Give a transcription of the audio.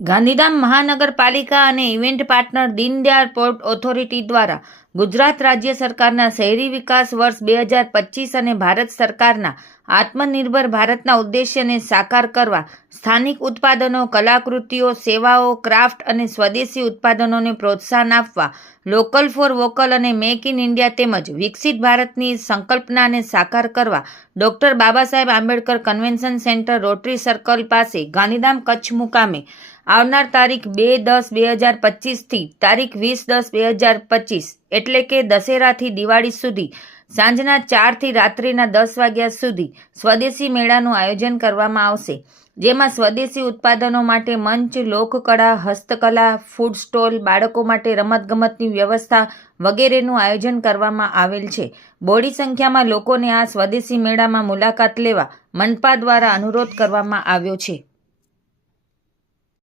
ગાંધીધામ મહાનગરપાલિકા અને event partner Deendayal port authority દ્વારા ગુજરાત રાજ્ય સરકારના શહેરી વિકાસ વર્ષ 2025 અને ભારત સરકારના આત્મનિર્ભર ભારતના ઉદ્દેશ્યને સાકાર કરવા સ્થાનિક ઉત્પાદનો, કલાકૃતિઓ, સેવાઓ, ક્રાફ્ટ અને સ્વદેશી ઉત્પાદનોને પ્રોત્સાહન આપવા લોકલ ફોર વોકલ અને મેક ઇન ઇન્ડિયા તેમજ વિકસિત ભારતની સંકલ્પનાને સાકાર કરવા doctor Baba Saheb Ambedkar convention centre, rotary circle પાસે ગાંધીધામ કચ્છ મુકામે આવનાર તારીખ 2/10/2025 થી તારીખ 20/10/2025 એટલે કે દશેરાથી દિવાળી સુધી સાંજના 4 થી રાત્રિના 10 વાગ્યા સુધી સ્વદેશી મેળાનું આયોજન કરવામાં આવશે, જેમાં સ્વદેશી ઉત્પાદનો માટે મંચ, લોકકળા, હસ્તકલા, ફૂડ સ્ટોલ, બાળકો માટે રમતગમતની વ્યવસ્થા વગેરેનું આયોજન કરવામાં આવેલ છે. બહોળી સંખ્યામાં લોકોને આ સ્વદેશી મેળામાં મુલાકાત લેવા મનપા દ્વારા અનુરોધ કરવામાં આવ્યો છે.